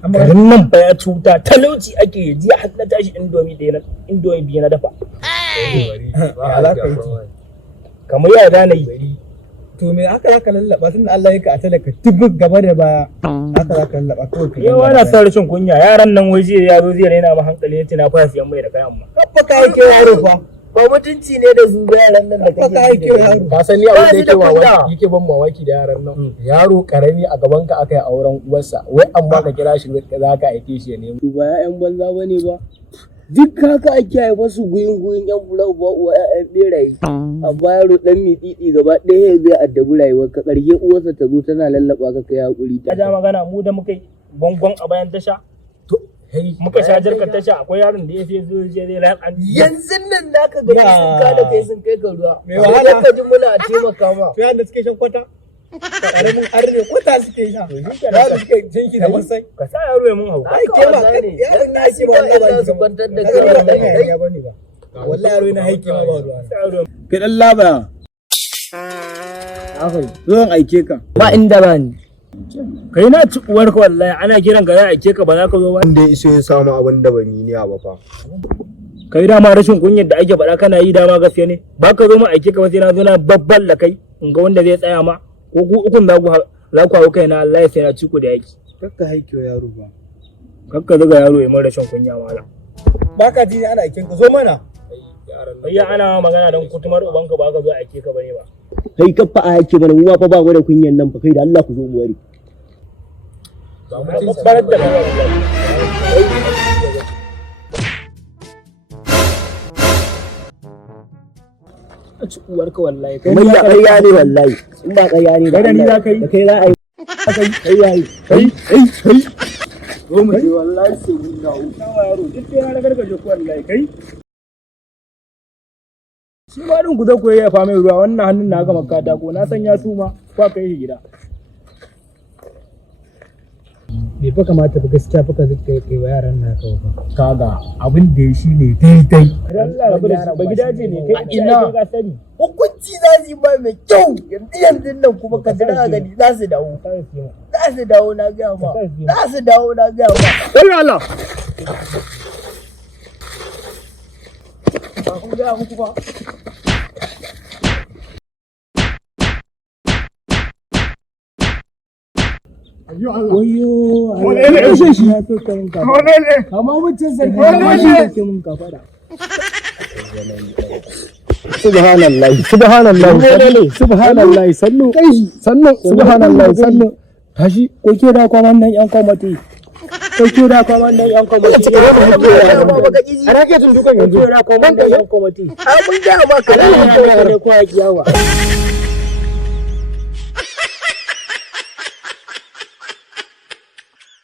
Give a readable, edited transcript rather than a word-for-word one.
garin nan ba ya cuta talauci ake ji har na tashi indomi biyu na dafa kamar ya da na yi to me haka zaka lallaba tunda Allah ya ka ta daga duk gaba da baya haka zaka lallaba kawai yawa na sa rashin kunya yaran nan wai zai yazo zai raina ma hankali yace na fara siyan mai da kayan ma kafa ka yake yaro fa ba mutunci ne da zuba yaran nan da kafa ka yake yaro ka sani abin da yake ban mamaki da yaran nan yaro karami a gaban ka aka yi auren uwarsa wai amma ka kira shi za ka aike shi ya nemo ba ƴaƴan banza bane ba duk haka ake haifa su guyin yan bulau ba uwa ƴaƴan beraye amma yaro dan mitsitsi gaba ɗaya zai addabi rayuwar ka ƙarshe uwarsa ta zo tana lallaba ka kai hakuri ta ja magana mu da muka yi gongon a bayan tasha muka sha jarkar tasha akwai yaron da ya sai zo je zai ran yanzu nan naka gani sun kada kai sun kai ka ruwa me wahala ka ji muna a taimaka ma to yanda suke shan kwata karamin arne kwata suke sha za su suke jinki da masai ka sa yaro ya mun hauka ai ke ma yaron na ce ba wallahi ba su kwantar da kai ya bane ba wallahi yaro na haike ma ba ruwa ka dan laba akai zan aike ka ba inda ba ni kai na ci uwar ka wallahi ana kiran ka za a aike ka ba za ka zo ba wanda ya iso ya samu abin da ban yi niyya ba fa kai dama rashin kunyar da ake faɗa kana yi dama gaskiya ne ba ka zo ma aike ka ba sai na zo na babbal da kai in ga wanda zai tsaya ma ko ku ukun za ku hawo kaina Allah ya sai na ci ku da yaki kakka haike yaro ba kakka zuga yaro ya mun rashin kunya malam baka ji ana aikin ka zo mana ya ana magana don kutumar ubanka ba ka zo aike ka bane ba kai kafa a yake mana mu fa ba mu da kunyan nan fa kai da Allah ku zo mu ware barar da a ci uwarka wallahi kai mai ya ƙarya ne wallahi in ba ƙarya ne da ni za ka yi da kai za a yi kai yayi kai zo mu je wallahi sai mun dawo shawa yaro duk sai na gargaje ku wallahi kai shi ma din ku zo ku yayyafa mai ruwa wannan hannun na ga makata ko na san ya suma kwa kai shi gida bai fa kamata ba gaskiya fa ka zuka kai wa yaran na kawo ba kaga abin da shi ne daidai Allah ba gidaje ne kai ina ga sani hukunci za su yi ba mai kyau yanzu nan kuma ka jira gani za su dawo na gaya ma za su dawo na gaya ma wai Allah ba ku gaya muku ba wayo wani ne ya shi ya so ka rinka wani ne amma mutum sai Wani ka ne? ke mun ka fada subhanallah sannu subhanallah sannu tashi ko ke da kwamandan yan kwamati ko ke da kwamandan yan kwamati a rage tun dukan yanzu ko da kwamandan yan kwamati a mun gaya ma ka ko ya kiyawa